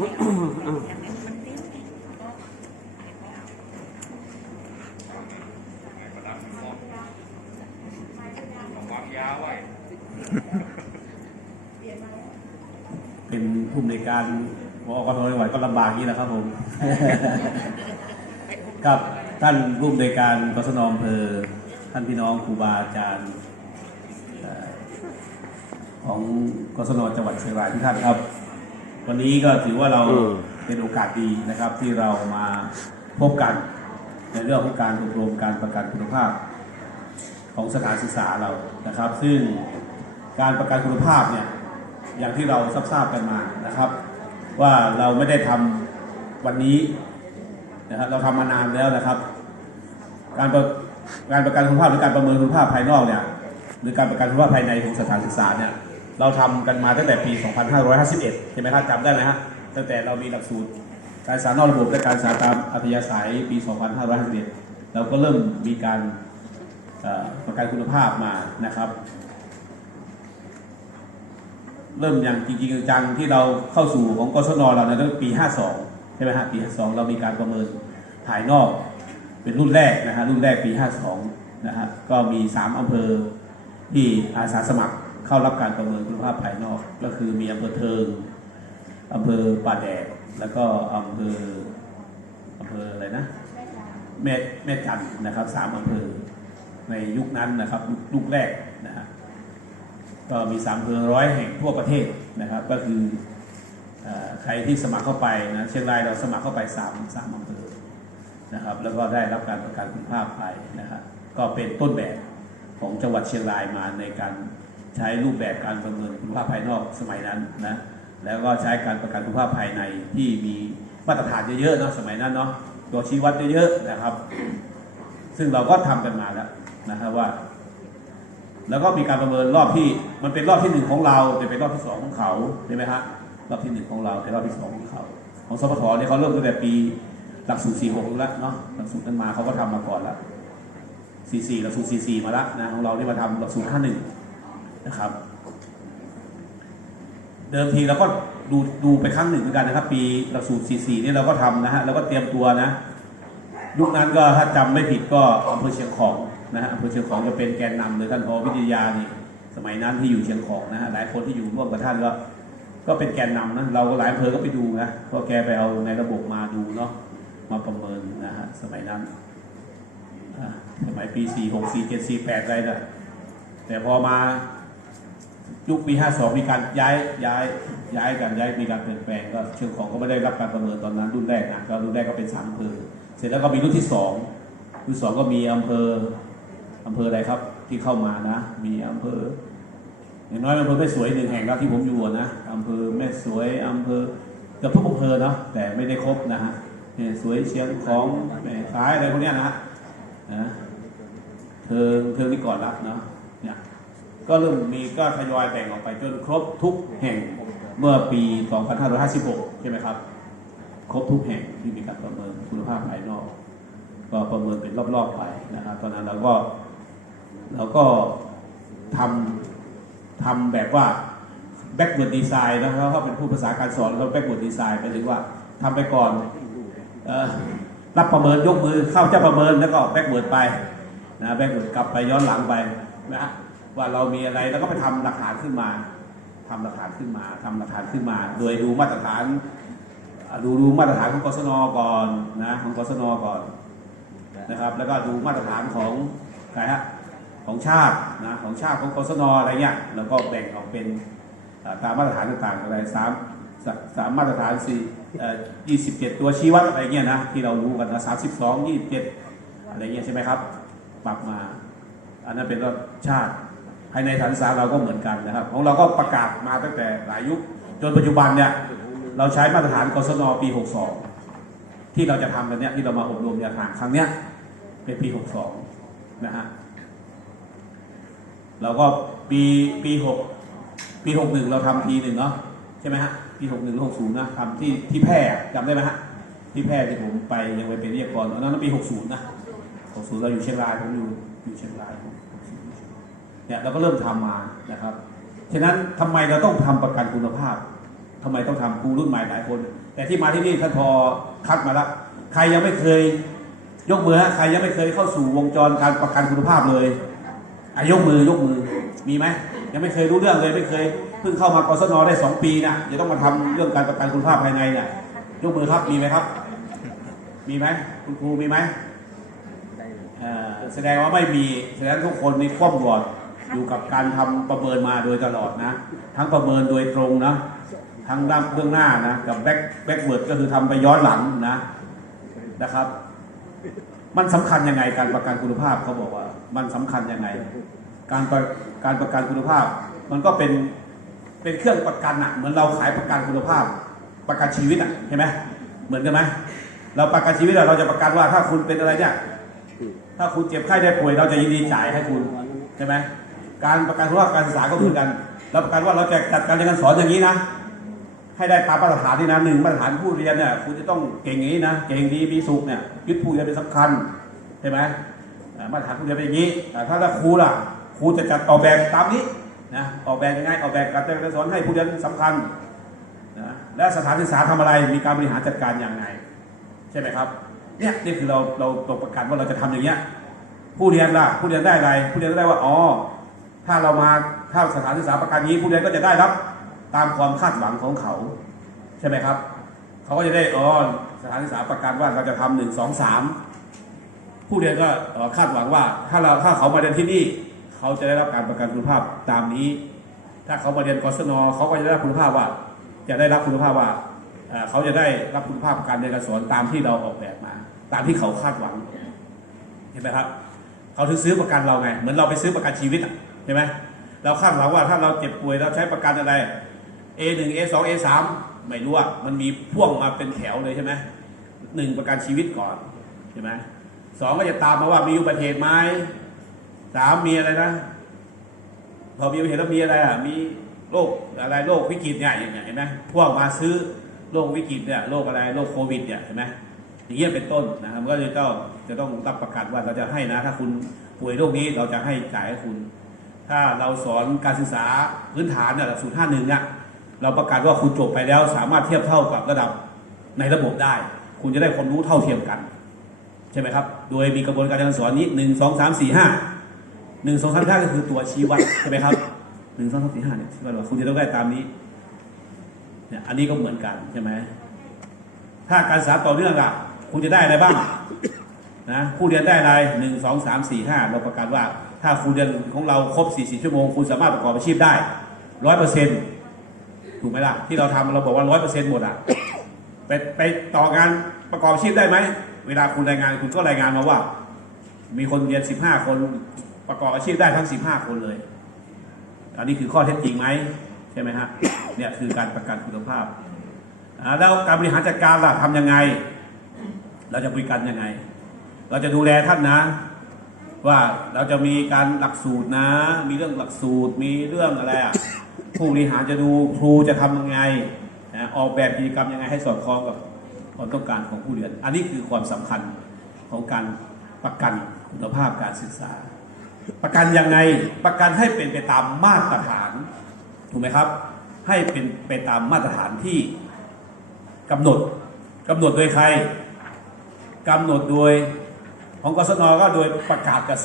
วางยาไว้เป็นผู้ในวยการพอกทจังหวัดก็ลำบากอย่างนี้แหละครับผมกับท่านผู้ในวยการกศนอำเภอ ท่านพี่น้องครูบาอาจารย์เอ่อของกศนจังหวัดเชียงรายทุกท่านครับ วันนี้ก็ถือว่าเราอืมเป็นโอกาสดีนะครับที่เรามาพบกันในเรื่องของการอบรมการประกันคุณภาพ ของสถานศึกษาเรานะครับ ซึ่งการประกันคุณภาพเนี่ยอย่างที่เราทราบๆกันมานะครับ ว่าเราไม่ได้ทำวันนี้นะครับเราทำมานานแล้วนะครับ การประการประกันคุณภาพหรือการประเมินคุณภาพภายนอกเนี่ยหรือการประกันคุณภาพภายในของสถานศึกษาเนี่ย เราทำกันมาตั้งแต่ปี 2551 ใช่ไหมครับจำได้ไหมฮะตั้งแต่เรามีหลักสูตร การศึกษานอกระบบและการศึกษาตามอัธยาศัยปี 2551 เราก็เริ่มมีการประกันคุณภาพมานะครับ เริ่มอย่างจริงๆจังที่เราเข้าสู่ของกศนเราในตั้งปี 52 ใช่ไหมฮะปี 52 เรามีการประเมินภายนอกเป็นรุ่นแรกนะฮะรุ่นแรกปี 52 นะฮะก็มี 3 อำเภอที่อาสาสมัคร เข้ารับการประเมินคุณภาพภายนอก ก็คือมีอำเภอเทิงอำเภอป่าแดดแล้วก็อำเภออำเภออะไรนะแม่แม่จันทร์นะครับสามอำเภอในยุคนั้นนะครับยุคแรกนะฮะก็มีสามอำเภอร้อยแห่งทั่วประเทศนะครับ ก็คืออใครที่สมัครเข้าไปนะเชียงรายเราสมัครเข้าไปสามสามอำเภอนะครับ แล้วก็ได้รับการประกันคุณภาพไปนะครับก็เป็นต้นแบบของจังหวัดเชียงรายมาในการ ใช้รูปแบบการประเมินคุณภาพภายนอกสมัยนั้นนะแล้วก็ใช้การประกันคุณภาพภายในที่มีมาตรฐานเยอะๆเนาะสมัยนั้นเนาะตัวชี้วัดเยอะๆนะครับ ซึ่งเราก็ทำกันมาแล้วนะครับว่า แล้วก็มีการประเมินรอบที่มันเป็นรอบที่หนึ่งของเราแต่เป็นรอบที่สองของเขาใช่ไหมฮะรอบที่หนึ่งของเราแต่รอบที่สองของเขาของสปทเนี่ยเขาเริ่มตั้งแต่ปีหลักสูตรสี่หกแล้วเนาะหลักสูตรนั้นมาเขาก็ทำมาก่อนล้วสี่สี่หลักสูตรสี่สี่มาแล้วนะของเราที่มาทำหลักสูตรห้าหนึ่ง นะครับ เดิมทีเราก็ดูดูไปครั้งหนึ่งเหมือนกันนะครับ ปีหลักสูตรสี่สี่นี่เราก็ทำนะฮะแล้วก็เตรียมตัวนะยุคนั้นก็ถ้าจำไม่ผิดก็อำเภอเชียงของนะฮะอำเภอเชียงของจะเป็นแกนนำเลยท่านพอวิทยานี่สมัยนั้นที่อยู่เชียงของนะฮะหลายคนที่อยู่ร่วมกับท่านก็ก็เป็นแกนนำนะเราก็หลายอำเภอก็ไปดูนะเพราะแกไปเอาในระบบมาดูเนาะมาประเมินนะฮะสมัยนั้นสมัยปี 4 6 4 7 4 8อะไรนะแต่พอมา ยุคปี 52 มีการย้ายย้ายย้ายกันย้ายมีการเปลี่ยนแปลงก็เชียงของก็ไม่ได้รับการประเมินตอนนั้นรุ่นแรกนะก็รุ่นแรกก็เป็นสามอำเภอเสร็จแล้วก็มีรุ่นที่สองรุ่นสองก็มีอำเภออำเภออะไรครับที่เข้ามานะ มีอำเภออย่างน้อยอำเภอแม่สวยหนึ่งแห่งครับที่ผมอยู่นะอำเภอแม่สวยอำเภอเกือบทุกอำเภอเนาะแต่ไม่ได้ครบนะฮะสวยเชียงของแม่ขายอะไรพวกเนี้ยนะนะเทิงเทิงนี่ก่อนละเนาะ ก็เริ่มมีก็ทยอยแบ่งออกไปจนครบทุกแห่งเมื่อปี 2556 ใช่ไหมครับ ครบทุกแห่งที่มีการประเมินคุณภาพภายนอก ก็ประเมินเป็นรอบๆไปนะครับตอนนั้นเราก็เราก็ทำทำแบบว่า backward design นะครับเขาเป็นผู้ภาษาการสอนเรา backward design ไปถึงว่าทำไปก่อนรับประเมินยกมือเข้าเจ้าประเมินแล้วก็ backward ไปนะ backward กลับไปย้อนหลังไปนะ ว่าเรามีอะไรแล้วก็ไปทำหลักฐานขึ้นมาทำหลักฐานขึ้นมาทำหลักฐานขึ้นมา โดยดูมาตรฐาน ดูดูมาตรฐานของกศนก่อนนะของกศนก่อนนะครับ แล้วก็ดูมาตรฐานของใครฮะของชาตินะของชาติของกศนอะไรเงี้ยแล้วก็แบ่งออกเป็นตามมาตรฐานต่างๆอะไรสามสาสามมาตรฐานสี่ยี่สิบเจ็ดตัวชี้วัดอะไรเงี้ยนะที่เรารู้กันนะสามสิบสองยี่สิบเจ็ดอะไรเงี้ยใช่ไหมครับปรับมา อันนั้นเป็นรสชาติ ภายในฐานศึกษาเราก็เหมือนกันนะครับ ของเราก็ประกาศมาตั้งแต่หลายยุคจนปัจจุบันเนี่ยเราใช้มาตรฐานกศนปี 62 ที่เราจะทำกันเนี้ยที่เรามาอบรมเนี่ยทางครั้งเนี้ยเป็นปี 62 นะฮะเราก็ปีปี6ปี 61 เราทำทีหนึ่งเนาะใช่ไหมฮะปี 61หรือ60 นะทำที่ที่แพร่จำได้ไหมฮะที่แพร่ที่ผมไปยังไปเป็นวิทยากรตอนนั้นปี 60 นะ 60 เราอยู่เชียงรายผมอยู่อยู่เชียงราย เนี่ยเราก็เริ่มทำมานะครับฉะนั้นทำไมเราต้องทำประกันคุณภาพทำไมต้องทำครูรุ่นใหม่หลายคน แต่ที่มาที่นี่ท่านพอคัดมาแล้วใครยังไม่เคย ยกมือฮะใครยังไม่เคยเข้าสู่วงจรการประกันคุณภาพเลยอายกมือยกมือมีไหมยังไม่เคยรู้เรื่องเลยไม่เคยเพิ่งเข้ามากศนได้สองปีนะจะต้องมาทำเรื่องการประกันคุณภาพภายในเนี่ยยกมือครับมีไหมครับ มีไหมคุณครูมีไหมเอ่อแสดงว่าไม่มีแสดงทุกคนนี่คว่ำวอด อยู่กับการทำประเมินมาโดยตลอดนะ ทั้งประเมินโดยตรงนะทั้งด้านเบื้องหน้านะกับแบ็คแบ็คเวิร์ดก็คือทำไปย้อนหลังนะนะครับ มันสำคัญยังไงการประกันคุณภาพเขาบอกว่า มันสำคัญยังไง การประการประกันคุณภาพ มันก็เป็นเป็นเครื่องประกันอะเหมือนเราขายประกันคุณภาพ ประกันชีวิตอะใช่ไหมเหมือนกันไหมเราประกันชีวิตอะเราจะประกันว่าถ้าคุณเป็นอะไรเนี่ยถ้าคุณเจ็บไข้ได้ป่วยเราจะยินดีจ่ายให้คุณใช่ไหม การประกันคุณภาการศึกษาก็เหมือนกันเราประกันว่าเราจะจัดการเรียนการสอนอย่างนี้นะให้ได้ตามมาตรฐานนี่นะหนึ่งมาตรฐานผู้เรียนเนี่ยคุณจะต้องเก่งอย่างนี้นะเก่งดีมีสุขเนี่ยยึดผู้เรียนเป็นสำคัญใช่ไหมมาตรฐานผู้เรียนเป็นอย่างนี้แต่ถ้าถ้าครูล่ะครูจะจัดออกแบบตามนี้นะออกแบบยังไงออกแบบการเรียนการสอนให้ผู้เรียนสำคัญนะและสถานศึกษาทำอะไรมีการบริหารจัดการอย่างไงใช่ไหมครับเนี่ยนี่คือเราเราตกประกันว่าเราจะทำอย่างเงี้ยผู้เรียนล่ะผู้เรียนได้อะไรผู้เรียนก็ได้ว่าอ๋อ ถ้าเรามาถ้าสถานศึกษาประกันนี้ ผู้เรียนก็จะได้รับตามความคาดหวังของเขา ใช่ไหมครับ เขาก็จะได้อ๋อสถานศึกษาประกันว่าเราจะทำหนึ่งสองสามผู้เรียนก็คาดหวังว่า ถ้าเราถ้าเขามาเรียนที่นี่ เขาจะได้รับการประกันคุณภาพตามนี้ ถ้าเขามาเรียนกศนเขาก็จะได้รับคุณภาพว่า จะได้รับคุณภาพว่าเขาจะได้รับคุณภาพการเรียนการสอนตามที่เราออกแบบมา ตามที่เขาคาดหวัง เห็นไหมครับ เขาถึงซื้อประกันเราไง เหมือนเราไปซื้อประกันชีวิตอะ ใช่ไหมเราคาดหวังว่าถ้าเราเจ็บป่วยเราใช้ประกันอะไร A1 A2 A3 ไม่รู้อะมันมีพ่วงมาเป็นแถวเลยใช่ไหมหนึ่งประกันชีวิตก่อนใช่ไหมสองก็จะตามมาว่ามีอุบัติเหตุไหมสามมีอะไรนะ พอมีอุบัติเหตุแล้วมีอะไรอะมีโรคอะไรโรควิกฤตเนี่ยอย่างเงี้ยเห็นไหมพ่วงมาซื้อโรควิกฤตเนี่ยโรคอะไรโรคโควิดเนี่ยเห็นไหมอย่างเงี้ยเป็นต้นนะครับก็เลยต้องจะต้องรับประกันว่าเราจะให้นะ ถ้าคุณป่วยโรคนี้เราจะให้จ่ายให้คุณ ถ้าเราสอนการศึกษาพื้นฐานเนี่ยหลักสูตรห้าหนึ่งเนี่ยเราประกาศว่าคุณจบไปแล้วสามารถเทียบเท่ากับระดับในระบบได้ คุณจะได้ความรู้เท่าเทียมกัน ใช่ไหมครับ โดยมีกระบวนการการสอนนี้หนึ่งสองสามสี่ห้าหนึ่งสองสามสี่ห้าก็คือตัวชี้วัดใช่ไหมครับหนึ่งสองสามสี่ห้าเนี่ยชี้วัดว่าคุณจะต้องได้ตามนี้เนี่ยอันนี้ก็เหมือนกันใช่ไหมถ้าการศึกษาต่อเนื่องอะคุณจะได้อะไรบ้างนะผู้เรียนได้อะไรหนึ่งสองสามสี่ห้าเราประกาศว่า ถ้าครูเรียนของเราครบสี่สิบชั่วโมง คุณสามารถประกอบอาชีพได้ร้อยเปอร์เซ็นต์ถูกไหมล่ะ ที่เราทำเราบอกว่าร้อยเปอร์เซ็นต์หมดอะไปไปต่องานประกอบอาชีพได้ไหม เวลาคุณรายงานคุณก็รายงานมาว่า มีคนเรียนสิบห้าคนประกอบอาชีพได้ทั้งสิบห้าคนเลยอันนี้คือข้อเท็จจริงไหมใช่ไหมฮะเนี่ยคือการประกันคุณภาพอ่าแล้วการบริหารจัดการล่ะทำยังไง เราจะบริการยังไง เราจะดูแลท่านนะ ว่าเราจะมีการหลักสูตรนะ มีเรื่องหลักสูตร มีเรื่องอะไรอะผู้บริหารจะดูครูจะทำยังไงนะออกแบบกิจกรรมยังไงให้สอดคล้องกับความต้องการของผู้เรียน อันนี้คือความสำคัญของการประกันคุณภาพการศึกษา ประกันยังไงประกันให้เป็นไปตามมาตรฐานถูกไหมครับ ให้เป็นไปตามมาตรฐานที่กำหนดกำหนดโดยใครกำหนดโดย ของกศนก็โดยประกาศกระ